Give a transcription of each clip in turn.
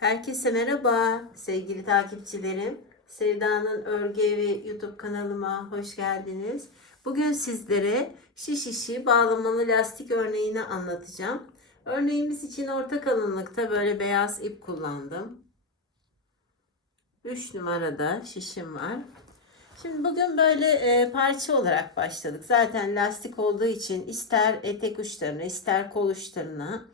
Herkese merhaba sevgili takipçilerim. Sevda'nın Örgü Evi YouTube kanalıma hoş geldiniz. Bugün sizlere şiş işi bağlamalı lastik örneğini anlatacağım. Örneğimiz için orta kalınlıkta böyle beyaz ip kullandım. 3 numarada şişim var. Şimdi bugün böyle e, parça olarak başladık. Zaten lastik olduğu için ister etek uçlarına ister kol uçlarına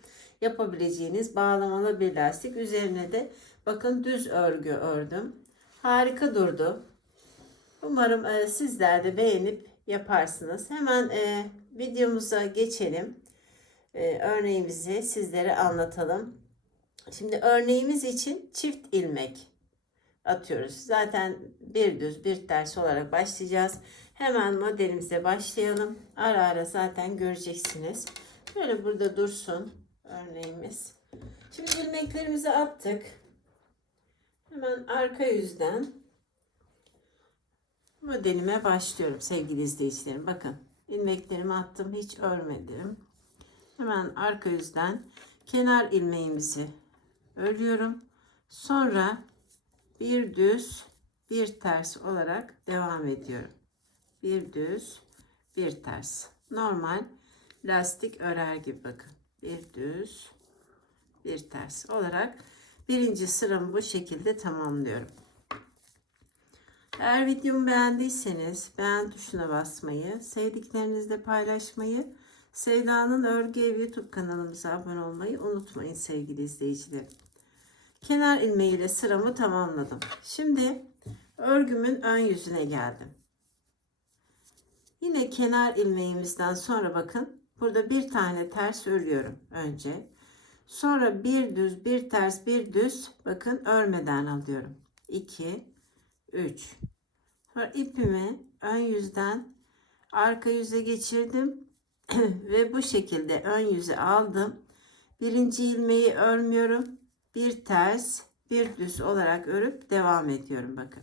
yapabileceğiniz bağlamalı bir lastik. Üzerine de bakın düz örgü ördüm. Harika durdu. Umarım e, sizler de beğenip yaparsınız. Hemen e, videomuza geçelim. E, örneğimizi sizlere anlatalım. Şimdi örneğimiz için çift ilmek atıyoruz. Zaten bir düz bir ters olarak başlayacağız. Hemen modelimize başlayalım. Ara ara zaten göreceksiniz. Böyle burada dursun örneğimiz. Şimdi ilmeklerimizi attık. Hemen arka yüzden modelime başlıyorum sevgili izleyicilerim. Bakın ilmeklerimi attım hiç örmedim. Hemen arka yüzden kenar ilmeğimizi örüyorum. Sonra bir düz bir ters olarak devam ediyorum. Bir düz bir ters. Normal lastik örer gibi bakın. Bir düz bir ters olarak birinci sıramı bu şekilde tamamlıyorum. Eğer videomu beğendiyseniz beğen tuşuna basmayı, sevdiklerinizle paylaşmayı, Sevda'nın Örgü Evi YouTube kanalımıza abone olmayı unutmayın sevgili izleyicilerim. Kenar ilmeğiyle sıramı tamamladım. Şimdi örgümün ön yüzüne geldim. Yine kenar ilmeğimizden sonra bakın burada bir tane ters örüyorum önce. Sonra bir düz bir ters bir düz bakın örmeden alıyorum. 2 3 Sonra ipimi ön yüzden arka yüze geçirdim ve bu şekilde ön yüze aldım. Birinci ilmeği örmüyorum bir ters bir düz olarak örüp devam ediyorum bakın.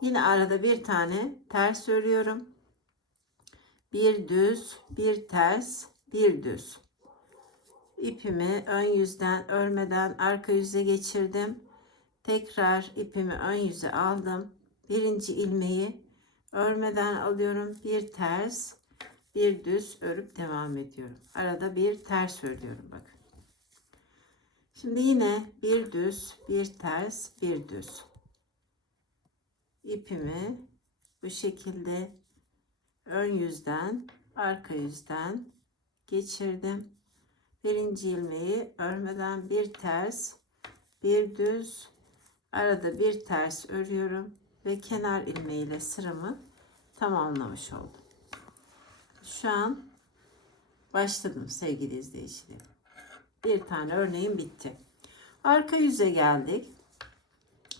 Yine arada bir tane ters örüyorum. Bir düz, bir ters, bir düz. İpimi ön yüzden örmeden arka yüze geçirdim. Tekrar ipimi ön yüze aldım. Birinci ilmeği örmeden alıyorum. Bir ters, bir düz örüp devam ediyorum. Arada bir ters örüyorum bakın. Şimdi yine bir düz, bir ters, bir düz. İpimi bu şekilde ön yüzden, arka yüzden geçirdim. Birinci ilmeği örmeden bir ters, bir düz, arada bir ters örüyorum ve kenar ilmeğiyle sıramı tamamlamış oldum. Şu an başladım sevgili izleyicilerim bir tane örneğim bitti. Arka yüze geldik.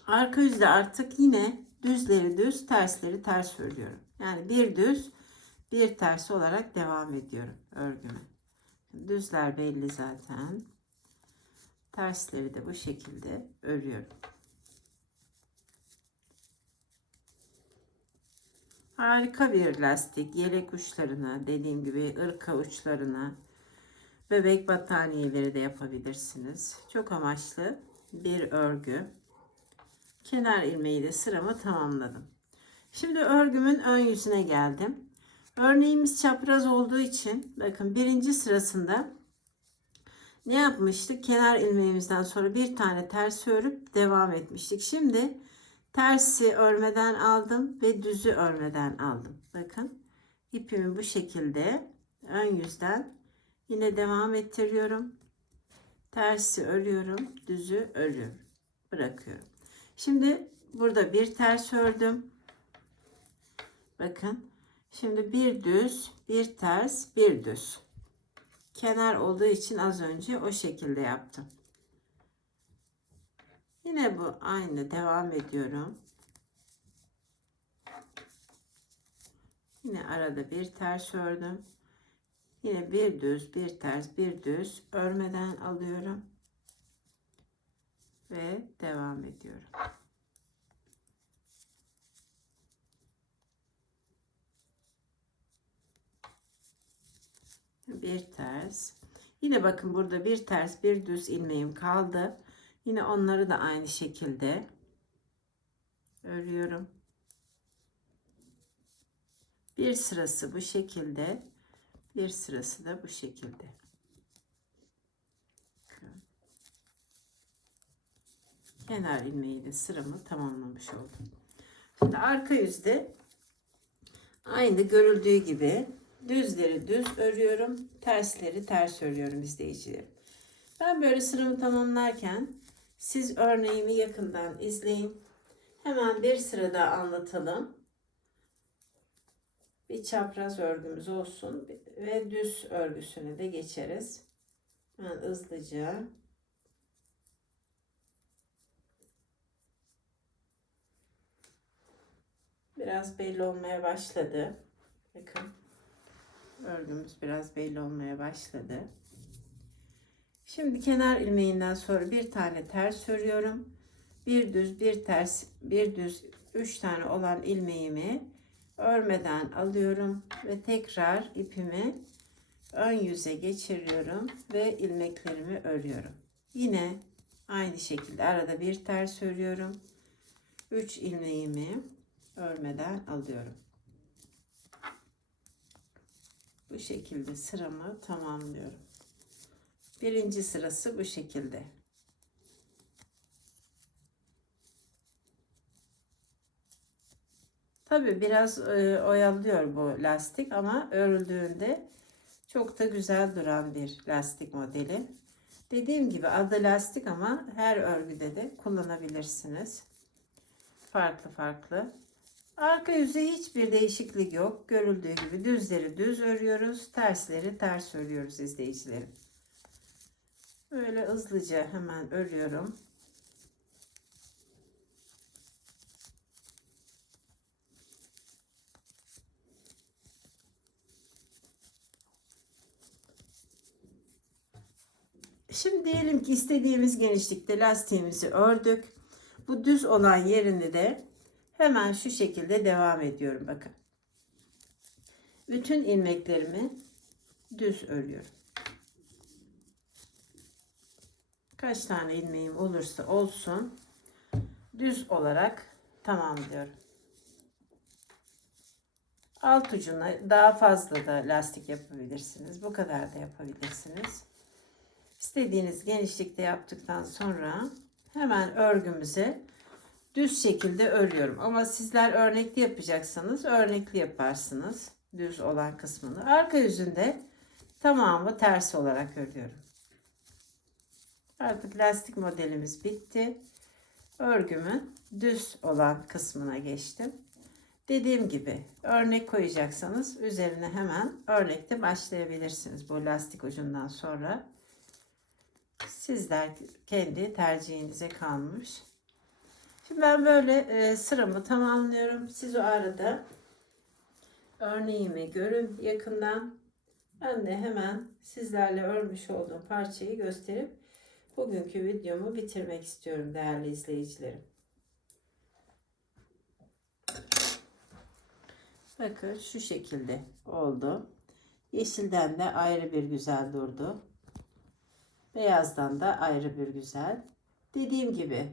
Arka yüzde artık yine düzleri düz, tersleri ters örüyorum. Yani bir düz, bir ters olarak devam ediyorum örgüme. Düzler belli zaten. Tersleri de bu şekilde örüyorum. Harika bir lastik. Yelek uçlarına, dediğim gibi ırka uçlarına, Bebek battaniyeleri de yapabilirsiniz. Çok amaçlı bir örgü. Kenar ilmeği de sıramı tamamladım. Şimdi örgümün ön yüzüne geldim. Örneğimiz çapraz olduğu için bakın birinci sırasında ne yapmıştık? Kenar ilmeğimizden sonra bir tane ters örüp devam etmiştik. Şimdi tersi örmeden aldım ve düzü örmeden aldım. Bakın ipimi bu şekilde ön yüzden Yine devam ettiriyorum. Tersi örüyorum. Düzü örüyorum. Bırakıyorum. Şimdi burada bir ters ördüm. Bakın. Şimdi bir düz, bir ters, bir düz. Kenar olduğu için az önce o şekilde yaptım. Yine bu aynı devam ediyorum. Yine arada bir ters ördüm. Yine bir düz, bir ters, bir düz örmeden alıyorum. Ve devam ediyorum. Bir ters. Yine bakın burada bir ters, bir düz ilmeğim kaldı. Yine onları da aynı şekilde örüyorum. Bir sırası bu şekilde, bir sırası da bu şekilde. Kenar ilmeğiyle sıramı tamamlamış oldum. Şimdi arka yüzde aynı görüldüğü gibi düzleri düz örüyorum, tersleri ters örüyorum izleyicilerim. Ben böyle sıramı tamamlarken siz örneğimi yakından izleyin. Hemen bir sırada anlatalım. Bir çapraz örgümüz olsun ve düz örgüsüne de geçeriz. Ben hızlıca biraz belli olmaya başladı. Bakın örgümüz biraz belli olmaya başladı. Şimdi kenar ilmeğinden sonra bir tane ters örüyorum. Bir düz, bir ters, bir düz, üç tane olan ilmeğimi örmeden alıyorum ve tekrar ipimi ön yüze geçiriyorum ve ilmeklerimi örüyorum. Yine aynı şekilde arada bir ters örüyorum. 3 ilmeğimi örmeden alıyorum. Bu şekilde sıramı tamamlıyorum. Birinci sırası bu şekilde. Tabi biraz e, oyalıyor bu lastik ama örüldüğünde çok da güzel duran bir lastik modeli. Dediğim gibi adı lastik ama her örgüde de kullanabilirsiniz. Farklı farklı. Arka yüzü hiçbir değişiklik yok. Görüldüğü gibi düzleri düz örüyoruz. Tersleri ters örüyoruz izleyicilerim. Böyle hızlıca hemen örüyorum. Şimdi diyelim ki istediğimiz genişlikte lastiğimizi ördük. Bu düz olan yerini de hemen şu şekilde devam ediyorum bakın. Bütün ilmeklerimi düz örüyorum. Kaç tane ilmeğim olursa olsun düz olarak tamamlıyorum. Alt ucuna daha fazla da lastik yapabilirsiniz. Bu kadar da yapabilirsiniz. İstediğiniz genişlikte yaptıktan sonra hemen örgümüze düz şekilde örüyorum. Ama sizler örnekli yapacaksanız örnekli yaparsınız. Düz olan kısmını. Arka yüzünde tamamı ters olarak örüyorum. Artık lastik modelimiz bitti. Örgümün düz olan kısmına geçtim. Dediğim gibi örnek koyacaksanız üzerine hemen örnekte başlayabilirsiniz bu lastik ucundan sonra. Sizler kendi tercihinize kalmış. Ben böyle e, sıramı tamamlıyorum. Siz o arada örneğimi görün yakından. Ben de hemen sizlerle örmüş olduğum parçayı gösterip bugünkü videomu bitirmek istiyorum değerli izleyicilerim. Bakın şu şekilde oldu. Yeşilden de ayrı bir güzel durdu. Beyazdan da ayrı bir güzel. Dediğim gibi